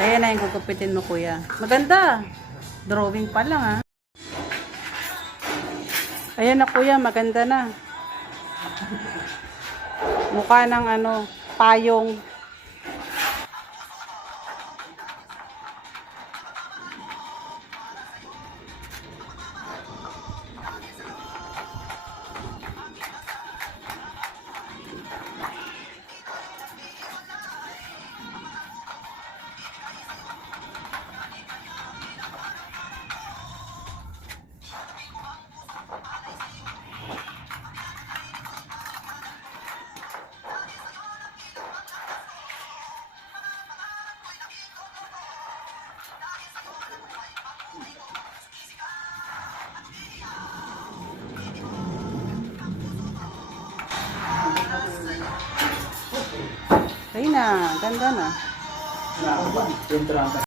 Ayan na yung gugupitin mo, kuya. Maganda. Drawing pa lang, ha. Ayan na, kuya. Maganda na. Mukha ng ano, payong. Ayun na, ganda na.